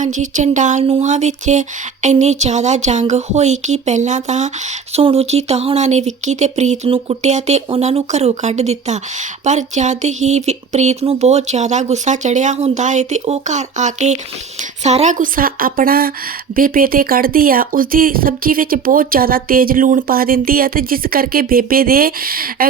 ਹਾਂਜੀ, ਚੰਡਾਲ ਨੂੰਹਾਂ ਵਿੱਚ ਇੰਨੀ ਜ਼ਿਆਦਾ ਜੰਗ ਹੋਈ ਕਿ ਪਹਿਲਾਂ ਤਾਂ ਸੋਨੂ ਜੀ ਤਾਂ ਹੋਣਾ ਨੇ ਵਿੱਕੀ ਤੇ ਪ੍ਰੀਤ ਨੂੰ ਕੁੱਟਿਆ ਤੇ ਉਹਨਾਂ ਨੂੰ ਘਰੋਂ ਕੱਢ ਦਿੱਤਾ। ਪਰ ਜਦ ਹੀ ਵਿ- ਪ੍ਰੀਤ ਨੂੰ ਬਹੁਤ ਜ਼ਿਆਦਾ ਗੁੱਸਾ ਚੜਿਆ ਹੁੰਦਾ ਹੈ ਤੇ ਉਹ ਘਰ ਆ ਕੇ ਸਾਰਾ ਗੁੱਸਾ ਆਪਣਾ ਬੇਬੇ ਤੇ ਕੱਢਦੀ ਆ, ਉਸਦੀ ਸਬਜ਼ੀ ਵਿੱਚ ਬਹੁਤ ਜ਼ਿਆਦਾ ਤੇਜ਼ ਲੂਣ ਪਾ ਦਿੰਦੀ ਆ ਤੇ ਜਿਸ ਕਰਕੇ ਬੇਬੇ ਦੇ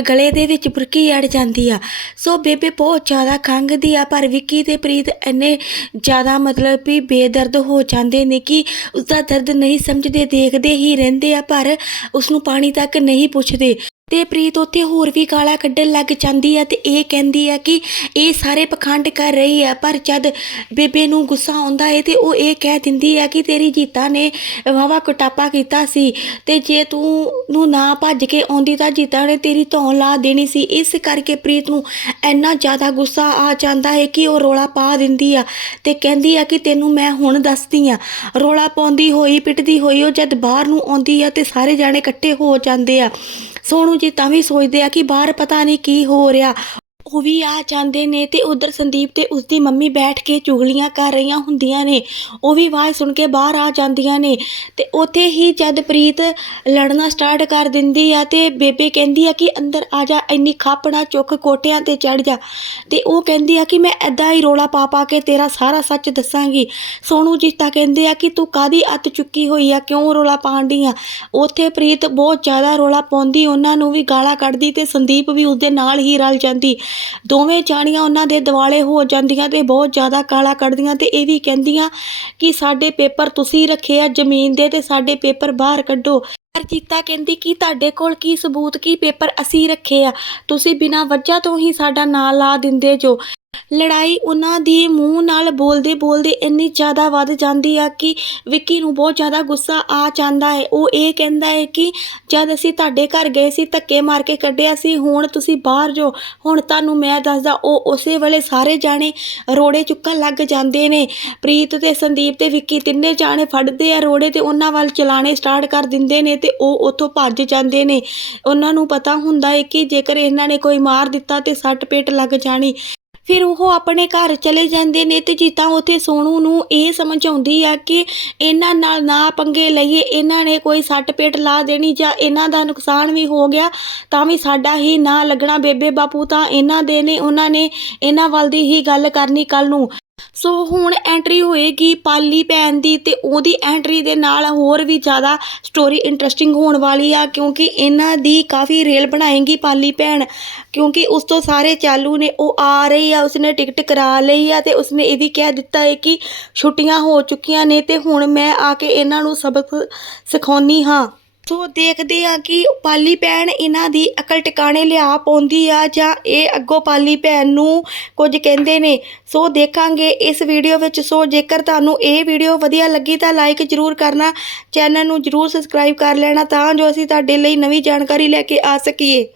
ਗਲੇ ਦੇ ਵਿੱਚ ਬੁਰਕੀ ਅੜ ਜਾਂਦੀ ਆ। ਸੋ ਬੇਬੇ ਬਹੁਤ ਜ਼ਿਆਦਾ ਖੰਘਦੀ ਆ, ਪਰ ਵਿੱਕੀ ਤੇ ਪ੍ਰੀਤ ਇੰਨੇ ਜ਼ਿਆਦਾ ਮਤਲਬ ਵੀ ਬੇਦਰਦ ਹੋ ਜਾਂਦੇ ਨੇ ਕਿ ਉਸਦਾ ਦਰਦ ਨਹੀਂ ਸਮਝਦੇ, ਦੇਖਦੇ ਹੀ ਰਹਿੰਦੇ ਆ, ਪਰ ਉਸ ਨੂੰ ਪਾਣੀ ਤੱਕ ਨਹੀਂ ਪੁੱਛਦੇ। ਤੇ ਪ੍ਰੀਤ ਉੱਥੇ ਹੋਰ ਵੀ ਗਾਲਾਂ ਕੱਢਣ ਲੱਗ ਜਾਂਦੀ ਆ ਤੇ ਇਹ ਕਹਿੰਦੀ ਆ ਕਿ ਇਹ ਸਾਰੇ ਪਖੰਡ ਕਰ ਰਹੀ ਆ, ਪਰ ਜਦ ਬੇਬੇ ਨੂੰ ਗੁੱਸਾ ਆਉਂਦਾ ਹੈ ਤੇ ਉਹ ਇਹ ਕਹਿ ਦਿੰਦੀ ਹੈ ਕਿ ਤੇਰੀ ਜੀਤਾ ਨੇ ਵਾਵਾ ਕੁਟਾਪਾ ਕੀਤਾ ਸੀ ਤੇ ਜੇ ਤੂੰ ਨੂੰ ਨਾ ਭੱਜ ਕੇ ਆਉਂਦੀ ਤਾਂ ਜੀਤਾ ਨੇ ਤੇਰੀ ਧੌਣ ਲਾ ਦੇਣੀ ਸੀ। ਇਸ ਕਰਕੇ ਪ੍ਰੀਤ ਨੂੰ ਇੰਨਾ ਜ਼ਿਆਦਾ ਗੁੱਸਾ ਆ ਜਾਂਦਾ ਹੈ ਕਿ ਉਹ ਰੋਲਾ ਪਾ ਦਿੰਦੀ ਆ ਤੇ ਕਹਿੰਦੀ ਆ ਕਿ ਤੈਨੂੰ ਮੈਂ ਹੁਣ ਦੱਸਦੀ ਆ, ਰੋਲਾ ਪਾਉਂਦੀ ਹੋਈ, ਪਿੱਟਦੀ ਹੋਈ ਉਹ ਜਦ ਬਾਹਰ ਨੂੰ ਆਉਂਦੀ ਆ ਤੇ ਸਾਰੇ ਜਾਣੇ ਇਕੱਠੇ ਹੋ ਜਾਂਦੇ ਆ। ਸੋਨੂ ਜੀ ਤਾਂ ਵੀ ਸੋਚਦੇ ਆ ਕਿ ਬਾਹਰ ਪਤਾ ਨਹੀਂ ਕੀ ਹੋ ਰਿਹਾ। ਉਹ ਵੀ ਆ ਜਾਂਦੇ ਨੇ ਤੇ ਉਧਰ ਸੰਦੀਪ ਤੇ ਉਸਦੀ ਮੰਮੀ ਬੈਠ ਕੇ ਚੁਗਲੀਆਂ ਕਰ ਰਹੀਆਂ ਹੁੰਦੀਆਂ ਨੇ। ਉਹ ਵੀ ਆਵਾਜ਼ ਸੁਣ ਕੇ ਬਾਹਰ ਆ ਜਾਂਦੀਆਂ ਨੇ ਤੇ ਉੱਥੇ ਹੀ ਜਦ ਪ੍ਰੀਤ ਲੜਨਾ ਸਟਾਰਟ ਕਰ ਦਿੰਦੀ ਆ ਤੇ ਬੇਬੇ ਕਹਿੰਦੀ ਆ ਕਿ ਅੰਦਰ ਆ ਜਾ, ਇੰਨੀ ਖਾਪਣਾ ਚੁੱਕ ਕੋਟਿਆਂ ਤੇ ਚੜ ਜਾ। ਤੇ ਉਹ ਕਹਿੰਦੀ ਆ ਕਿ ਮੈਂ ਐਦਾਂ ਹੀ ਰੋਲਾ ਪਾ ਪਾ ਕੇ ਤੇਰਾ ਸਾਰਾ ਸੱਚ ਦੱਸਾਂਗੀ। ਸੋਨੂ ਜੀ ਕਹਿੰਦੇ ਆ ਕਿ ਤੂੰ ਕਾਦੀ ਅੱਤ ਚੁੱਕੀ ਹੋਈ ਆ, ਕਿਉਂ ਰੋਲਾ ਪਾਉਣ ਡਈ ਆ? ਉੱਥੇ ਪ੍ਰੀਤ ਬਹੁਤ ਜ਼ਿਆਦਾ ਰੋਲਾ ਪਾਉਂਦੀ, ਉਹਨਾਂ ਨੂੰ ਵੀ ਗਾਲਾਂ ਕੱਢਦੀ ਤੇ ਸੰਦੀਪ ਵੀ ਉਸਦੇ ਨਾਲ ਹੀ ਰਲ ਜਾਂਦੀ। ਦੋਵੇਂ ਜਾਣੀਆਂ ਉਹਨਾਂ ਦੇ ਦਿਵਾਲੇ ਹੋ ਜਾਂਦੀਆਂ ਤੇ ਬਹੁਤ ਜ਼ਿਆਦਾ ਕਾਲਾ ਕੱਢਦੀਆਂ ਤੇ ਇਹ ਵੀ ਕਹਿੰਦੀਆਂ ਕਿ ਸਾਡੇ ਪੇਪਰ ਤੁਸੀਂ ਰੱਖੇ ਆ ਜ਼ਮੀਨ ਦੇ ਤੇ ਸਾਡੇ ਪੇਪਰ ਬਾਹਰ ਕੱਢੋ। ਪਰ ਜੀਤਾ ਕਹਿੰਦੀ ਕਿ ਤੁਹਾਡੇ ਕੋਲ ਕੀ ਸਬੂਤ, ਕੀ ਪੇਪਰ ਅਸੀਂ ਰੱਖੇ ਆ? ਤੁਸੀਂ ਬਿਨਾਂ ਵਜ੍ਹਾ ਤੋਂ ਹੀ ਸਾਡਾ ਨਾਂ ਲਾ ਦਿੰਦੇ ਜੋ। ਲੜਾਈ ਉਹਨਾਂ ਦੀ ਮੂੰਹ ਨਾਲ ਬੋਲਦੇ ਬੋਲਦੇ ਇੰਨੀ ਜ਼ਿਆਦਾ ਵੱਧ ਜਾਂਦੀ ਆ ਕਿ ਵਿੱਕੀ ਨੂੰ ਬਹੁਤ ਜ਼ਿਆਦਾ ਗੁੱਸਾ ਆ ਜਾਂਦਾ ਹੈ। ਉਹ ਇਹ ਕਹਿੰਦਾ ਹੈ ਕਿ ਜਦ ਅਸੀਂ ਤੁਹਾਡੇ ਘਰ ਗਏ ਸੀ, ਧੱਕੇ ਮਾਰ ਕੇ ਕੱਢਿਆ ਸੀ, ਹੁਣ ਤੁਸੀਂ ਬਾਹਰ ਜੋ ਹੁਣ ਤੁਹਾਨੂੰ ਮੈਂ ਦੱਸਦਾ, ਉਹ ਉਸੇ ਵੇਲੇ ਸਾਰੇ ਜਾਣੇ ਰੋੜੇ ਚੁੱਕਣ ਲੱਗ ਜਾਂਦੇ ਨੇ। ਪ੍ਰੀਤ ਤੇ ਸੰਦੀਪ ਤੇ ਵਿੱਕੀ ਤਿੰਨੇ ਜਾਣੇ ਫੜਦੇ ਆ ਰੋੜੇ ਤੇ ਉਹਨਾਂ ਵੱਲ ਚਲਾਣੇ ਸਟਾਰਟ ਕਰ ਦਿੰਦੇ ਨੇ ਤੇ ਉਹ ਉੱਥੋਂ ਭੱਜ ਜਾਂਦੇ ਨੇ। ਉਹਨਾਂ ਨੂੰ ਪਤਾ ਹੁੰਦਾ ਹੈ ਕਿ ਜੇਕਰ ਇਹਨਾਂ ਨੇ ਕੋਈ ਮਾਰ ਦਿੱਤਾ ਤੇ ਸੱਟ ਪੇਟ ਲੱਗ ਜਾਣੀ। ਫਿਰ ਉਹ ਆਪਣੇ ਘਰ ਚਲੇ ਜਾਂਦੇ ਨੇ ਤੇ ਜੀਤਾ ਉੱਥੇ ਸੋਨੂ ਨੂੰ ਇਹ ਸਮਝ ਆਉਂਦੀ ਆ ਕਿ ਇਹਨਾਂ ਨਾਲ ਨਾ ਪੰਗੇ ਲਈਏ, ਇਹਨਾਂ ਨੇ ਕੋਈ ਸੱਟ ਪੇਟ ਲਾ ਦੇਣੀ ਜਾਂ ਇਹਨਾਂ ਦਾ ਨੁਕਸਾਨ ਵੀ ਹੋ ਗਿਆ, ਤਾਂ ਵੀ ਸਾਡਾ ਹੀ ਨਾ ਲੱਗਣਾ ਬੇਬੇ ਬਾਪੂ ਤਾਂ ਇਹਨਾਂ ਦੇ ਨੇ, ਉਹਨਾਂ ਨੇ ਇਹਨਾਂ ਵੱਲ ਦੀ ਹੀ ਗੱਲ ਕਰਨੀ ਕੱਲ ਨੂੰ। ਸੋ ਹੁਣ ਐਂਟਰੀ ਹੋਏਗੀ ਪਾਲੀ ਭੈਣ ਦੀ ਤੇ ਉਹਦੀ ਐਂਟਰੀ ਦੇ ਨਾਲ ਹੋਰ ਵੀ ਜ਼ਿਆਦਾ ਸਟੋਰੀ ਇੰਟਰਸਟਿੰਗ ਹੋਣ ਵਾਲੀ ਆ, ਕਿਉਂਕਿ ਇਹਨਾਂ ਦੀ ਕਾਫੀ ਰੇਲ ਬਣਾਏਗੀ ਪਾਲੀ ਭੈਣ, ਕਿਉਂਕਿ ਉਸ ਤੋਂ ਸਾਰੇ ਚਾਲੂ ਨੇ, ਉਹ ਆ ਰਹੀ ਆ, ਉਸਨੇ ਟਿਕਟ ਕਰਾ ਲਈ ਆ ਤੇ ਉਸਨੇ ਇਹ ਵੀ ਕਹਿ ਦਿੱਤਾ ਹੈ ਕਿ ਛੁੱਟੀਆਂ ਹੋ ਚੁੱਕੀਆਂ ਨੇ ਤੇ ਹੁਣ ਮੈਂ ਆ ਕੇ ਇਹਨਾਂ ਨੂੰ ਸਬਕ ਸਿਖਾਉਣੀ ਹਾਂ। ਸੋ ਦੇਖਦੇ ਹਾਂ ਕਿ ਪਾਲੀ ਭੈਣ ਇਹਨਾਂ ਦੀ ਅਕਲ ਟਿਕਾਣੇ ਲਿਆ ਪਾਉਂਦੀ ਆ ਜਾਂ ਇਹ ਅੱਗੋਂ ਪਾਲੀ ਭੈਣ ਨੂੰ ਕੁਝ ਕਹਿੰਦੇ ਨੇ। ਸੋ ਦੇਖਾਂਗੇ ਇਸ ਵੀਡੀਓ ਵਿੱਚ। ਸੋ ਜੇਕਰ ਤੁਹਾਨੂੰ ਇਹ ਵੀਡੀਓ ਵਧੀਆ ਲੱਗੀ ਤਾਂ ਲਾਈਕ ਜ਼ਰੂਰ ਕਰਨਾ। ਚੈਨਲ ਨੂੰ ਜ਼ਰੂਰ ਸਬਸਕ੍ਰਾਈਬ ਕਰ ਲੈਣਾ ਤਾਂ ਜੋ ਅਸੀਂ ਤੁਹਾਡੇ ਲਈ ਨਵੀਂ ਜਾਣਕਾਰੀ ਲੈ ਕੇ ਆ ਸਕੀਏ।